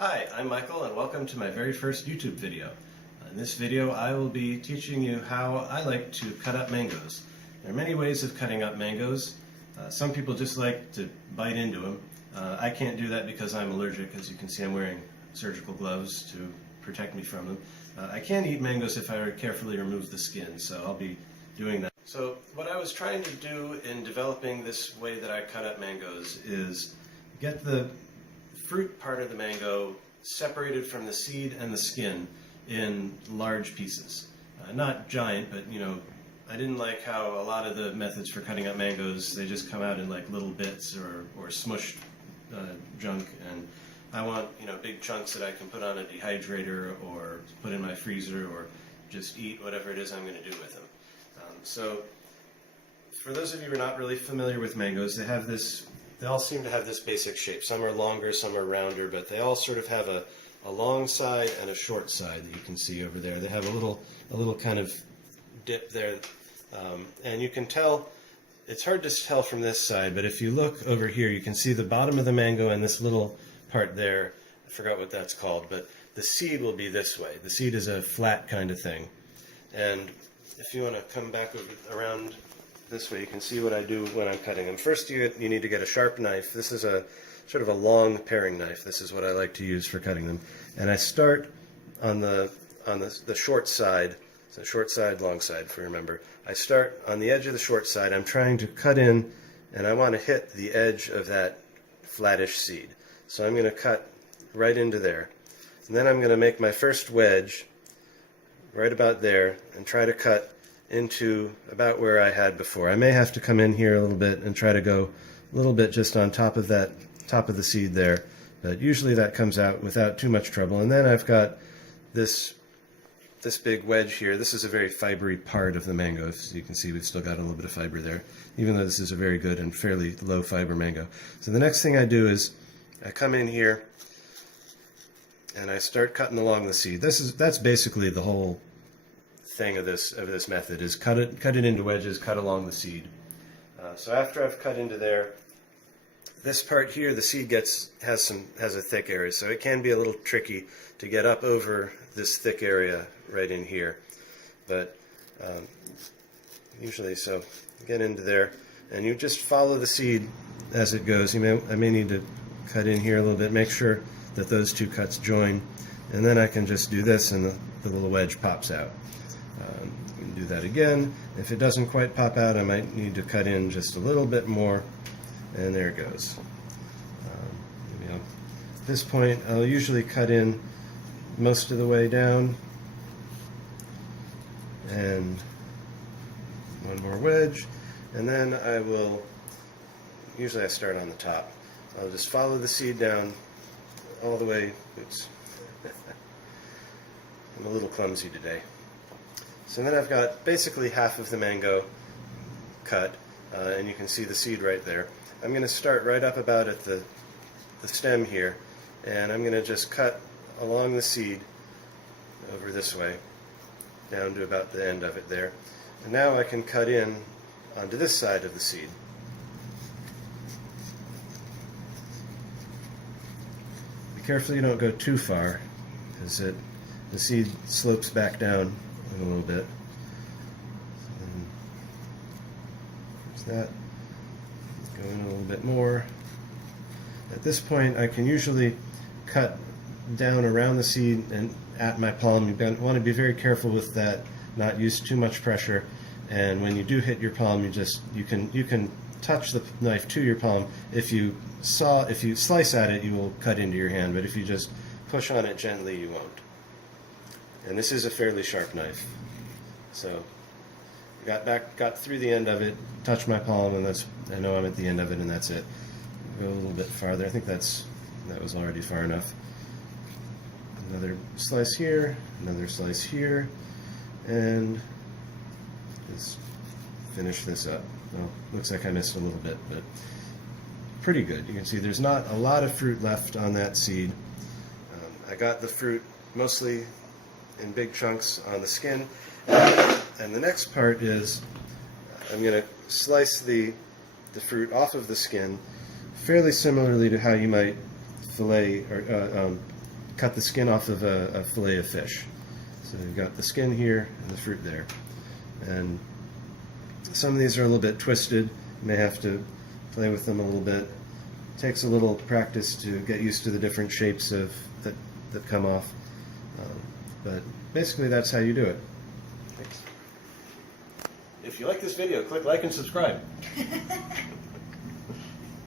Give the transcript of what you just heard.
Hi, I'm Michael and welcome to my very first YouTube video. In this video I will be teaching you how I like to cut up mangoes. There are many ways of cutting up mangoes. Some people just like to bite into them. I can't do that because I'm allergic. As you can see, I'm wearing surgical gloves to protect me from them. I can eat mangoes if I carefully remove the skin, so I'll be doing that. So what I was trying to do in developing this way that I cut up mangoes is get the fruit part of the mango separated from the seed and the skin in large pieces. Not giant, but I didn't like how a lot of the methods for cutting up mangoes, they just come out in like little bits or smushed junk, and I want big chunks that I can put on a dehydrator or put in my freezer or just eat whatever it is I'm going to do with them. So for those of you who are not really familiar with mangoes, they all seem to have this basic shape. Some are longer, some are rounder, but they all sort of have a long side and a short side that you can see over there. They have a little kind of dip there, and you can tell, it's hard to tell from this side, but if you look over here, you can see the bottom of the mango and this little part there. I forgot what that's called, but the seed will be this way. The seed is a flat kind of thing. And if you want to come back around this way, you can see what I do when I'm cutting them. First, you need to get a sharp knife. This is a sort of a long paring knife. This is what I like to use for cutting them. And I start on the short side. So short side, long side, if you remember. I start on the edge of the short side. I'm trying to cut in, and I want to hit the edge of that flattish seed. So I'm going to cut right into there. And then I'm going to make my first wedge right about there and try to cut into about where I had before. I may have to come in here a little bit and try to go a little bit just on top of the seed there, but usually that comes out without too much trouble. And then I've got this big wedge here. This is a very fibery part of the mango. As you can see, we've still got a little bit of fiber there, even though this is a very good and fairly low fiber mango. So the next thing I do is I come in here and I start cutting along the seed. That's basically the whole thing of this method, is cut it into wedges, cut along the seed. So after I've cut into there, this part here, the seed has a thick area, so it can be a little tricky to get up over this thick area right in here. But usually, so get into there, and you just follow the seed as it goes. I may need to cut in here a little bit, make sure that those two cuts join, and then I can just do this, and the little wedge pops out. You can do that again. If it doesn't quite pop out, I might need to cut in just a little bit more, and there it goes. At this point, I'll usually cut in most of the way down, and one more wedge, and then usually I start on the top. I'll just follow the seed down all the way. Oops. I'm a little clumsy today. So then I've got basically half of the mango cut, and you can see the seed right there. I'm going to start right up about at the stem here, and I'm going to just cut along the seed over this way, down to about the end of it there. And now I can cut in onto this side of the seed. Be careful you don't go too far, because the seed slopes back down a little bit. And there's that. Go in a little bit more. At this point, I can usually cut down around the seed and at my palm. You want to be very careful with that, not use too much pressure. And when you do hit your palm, you can touch the knife to your palm. If you slice at it, you will cut into your hand. But if you just push on it gently, you won't. And this is a fairly sharp knife. So got through the end of it, touched my palm, and I know I'm at the end of it, and that's it. Go a little bit farther. I think that was already far enough. Another slice here, another slice here, and just finish this up. Well, looks like I missed a little bit, but pretty good. You can see there's not a lot of fruit left on that seed. I got the fruit mostly in big chunks on the skin. And the next part is I'm going to slice the fruit off of the skin fairly similarly to how you might fillet or cut the skin off of a fillet of fish. So you've got the skin here and the fruit there. And some of these are a little bit twisted. You may have to play with them a little bit. It takes a little practice to get used to the different shapes that come off. But basically that's how you do it. Thanks. If you like this video, click like and subscribe.